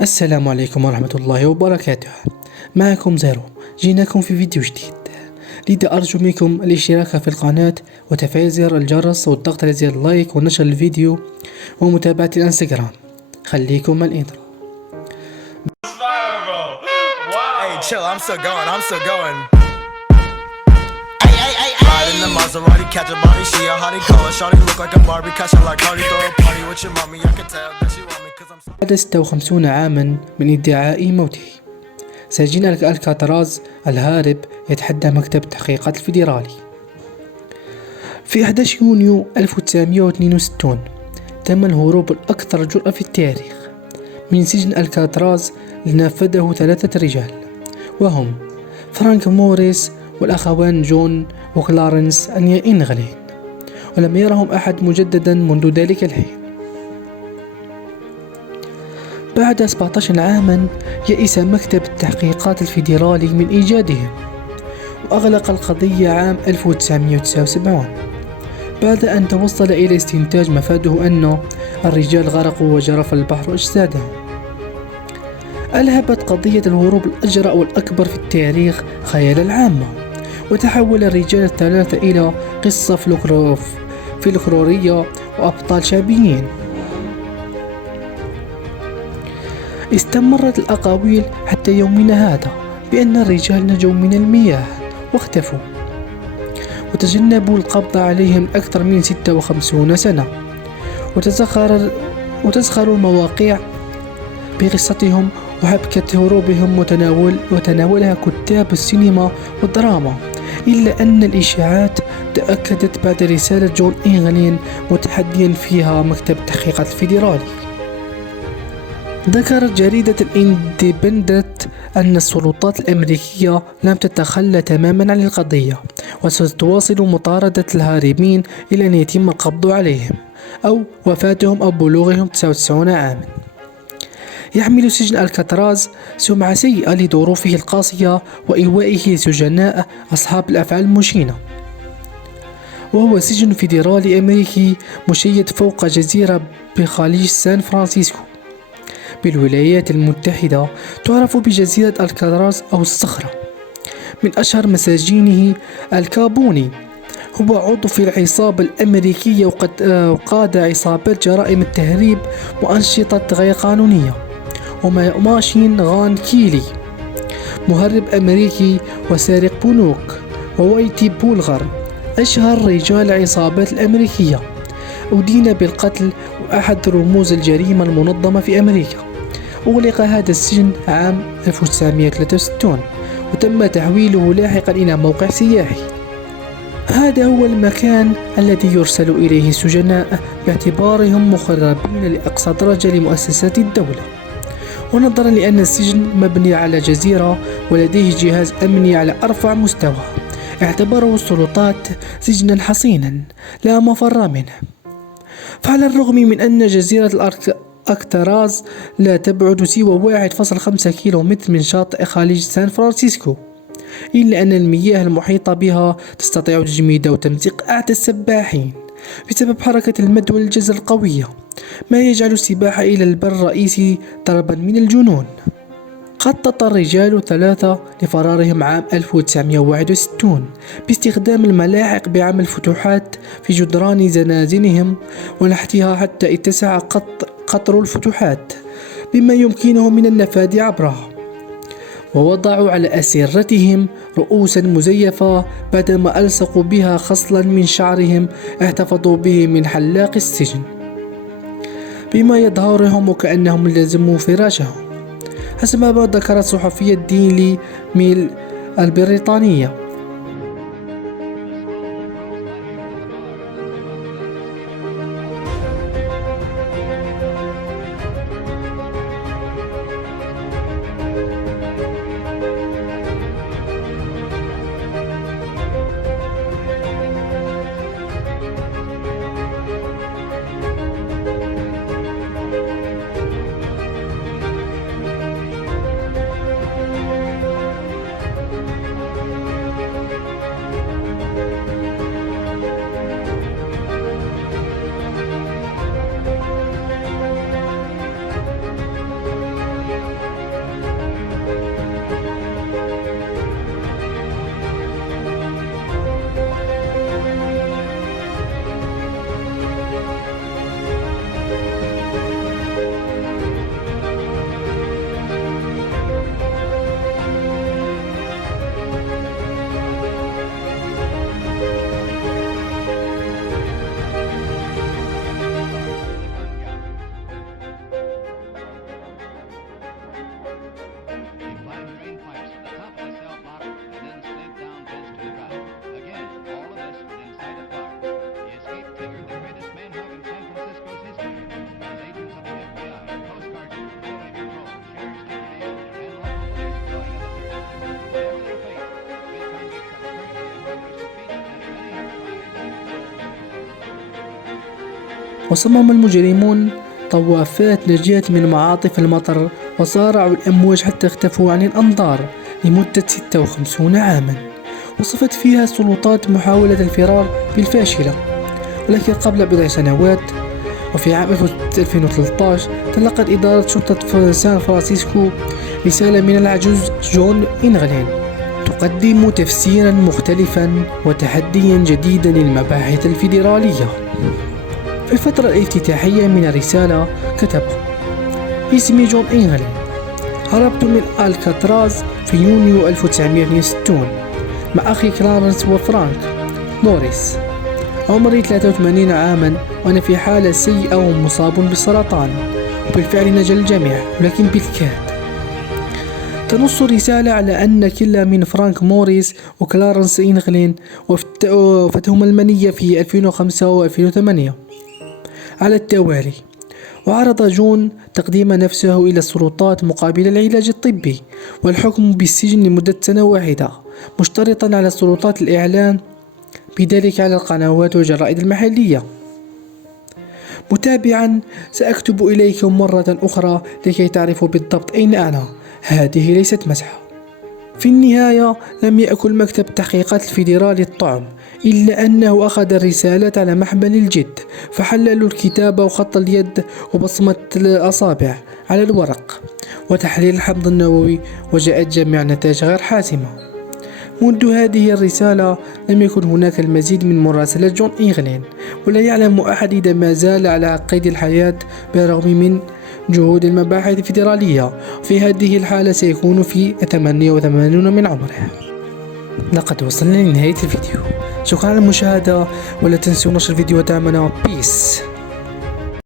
السلام عليكم ورحمة الله وبركاته. معكم زيرو. جيناكم في فيديو جديد، لذا أرجو منكم الاشتراك في القناة وتفعيل زر الجرس والضغط على زر اللايك ونشر الفيديو ومتابعة الانستغرام. خليكم مع الانترو. Hey, chill, I'm still going. Ride in the Maserati, catch a body, she a hottie, call her shawty, look like a Barbie, catch her like Cardi, throw a party with your mommy, I can tell that she want me cause I'm so. بعد 56 عاما من ادعاء موته، سجين الكاتراز الهارب يتحدى مكتب التحقيقات الفيدرالي. في 11 يونيو 1962 تم الهروب الأكثر جرأة في التاريخ من سجن الكاتراز، نفذه 3 رجال، وهم فرانك موريس والأخوان جون وكلارنس إنغلين، ولم يرهم أحد مجددا منذ ذلك الحين. بعد 17 عاما يئس مكتب التحقيقات الفيدرالي من إيجادهم، وأغلق القضية عام 1979 بعد أن توصل إلى استنتاج مفاده أن الرجال غرقوا وجرف البحر أجسادهم. ألهبت قضية الهروب الأجرأ والأكبر في التاريخ خيال العامة، وتحول الرجال ال3 إلى قصة فلكلورية وأبطال شعبيين. استمرت الأقاويل حتى يومنا هذا بأن الرجال نجوا من المياه واختفوا، وتجنبوا القبض عليهم أكثر من 56 سنة، وتزخر المواقع بقصتهم وحبكة هروبهم وتناولها كتاب السينما والدراما، إلا أن الإشاعات تأكدت بعد رسالة جون إنغلين متحديا فيها مكتب التحقيقات الفيدرالي. ذكرت جريدة الاندبندنت أن السلطات الأمريكية لم تتخلى تماما عن القضية، وستواصل مطاردة الهاربين إلى أن يتم القبض عليهم أو وفاتهم أو بلوغهم 99 عاما. يحمل سجن الكاتراز سمعة سيئة لظروفه القاسية وإيوائه سجناء أصحاب الأفعال المشينة، وهو سجن فيدرالي أمريكي مشيد فوق جزيرة بخليج سان فرانسيسكو بالولايات المتحدة، تعرف بجزيرة الكاتراز أو الصخرة. من أشهر مساجينه الكابوني، هو عضو في العصابة الأمريكية وقد قاد عصابات جرائم التهريب وأنشطة غير قانونية. وماشين غان كيلي، مهرب أمريكي وسارق بنوك، ووايتي بولغر، أشهر رجال العصابات الأمريكية، أدين بالقتل وأحد رموز الجريمة المنظمة في أمريكا. أغلق هذا السجن عام 1963 وتم تحويله لاحقا إلى موقع سياحي. هذا هو المكان الذي يرسل إليه السجناء باعتبارهم مخربين لأقصى درجة لمؤسسات الدولة، ونظرا لأن السجن مبني على جزيرة ولديه جهاز أمني على أرفع مستوى، اعتبره السلطات سجنا حصينا لا مفر منه. فعلى الرغم من أن جزيرة الكاتراز لا تبعد سوى 1.5 كيلومتر من شاطئ خليج سان فرانسيسكو، إلا أن المياه المحيطة بها تستطيع تجميد وتمزيق أعتى السباحين بسبب حركة المد والجزر القوية، ما يجعل السباحة إلى البر الرئيسي ضربا من الجنون. خطط الرجال 3 لفرارهم عام 1961 باستخدام الملاحق بعمل فتحات في جدران زنازينهم ونحتها حتى اتسع قطر الفتحات بما يمكنهم من النفاذ عبرها، ووضعوا على أسرتهم رؤوسا مزيفة بعدما ألصقوا بها خصلا من شعرهم احتفظوا به من حلاق السجن، بما يظهرهم وكأنهم لازموا فراشهم، حسب ما ذكرت صحفية ديلي ميل البريطانية. وصمم المجرمون طوافات نجاة من معاطف المطر، وصارعوا الأمواج حتى اختفوا عن الأنظار لمدة 56 عاما. وصفت فيها السلطات محاولة الفرار بالفاشلة، ولكن قبل بضع سنوات وفي عام 2013 تلقت إدارة شرطة سان فرانسيسكو رسالة من العجوز جون إنغلين تقدم تفسيرا مختلفا وتحديا جديدا للمباحث الفيدرالية. في الفترة الافتتاحية من الرسالة كتب: اسمي جون إنغلين، هربت من ألكاتراز في يونيو 1962 مع أخي كلارنس وفرانك موريس. عمري 83 عاما وأنا في حالة سيئة ومصاب بالسرطان، وبالفعل نجا الجميع ولكن بالكاد. تنص الرسالة على أن كلا من فرانك موريس وكلارنس إنغلين وفتهم المنية في 2005 و2008 على التوالي. وعرض جون تقديم نفسه إلى السلطات مقابل العلاج الطبي والحكم بالسجن لمدة سنة واحدة، مشترطا على السلطات الإعلان بذلك على القنوات والجرائد المحلية. متابعا: سأكتب إليكم مرة أخرى لكي تعرفوا بالضبط أين أنا. هذه ليست مزحة. في النهاية لم يأكل مكتب تحقيقات الفيدرالي الطعم، إلا أنه أخذ الرسالات على محمل الجد، فحللوا الكتابة وخط اليد وبصمة الأصابع على الورق وتحليل الحمض النووي، وجاءت جميع النتائج غير حاسمة. منذ هذه الرسالة لم يكن هناك المزيد من مراسلات جون إنغلين، ولا يعلم أحد إذا ما زال على قيد الحياة بالرغم من جهود المباحث الفيدرالية. في هذه الحالة سيكون في 88 من عمره. لقد وصلنا لنهاية الفيديو، شكرا على المشاهدة، ولا تنسوا نشر الفيديو ودعمنا. بيس.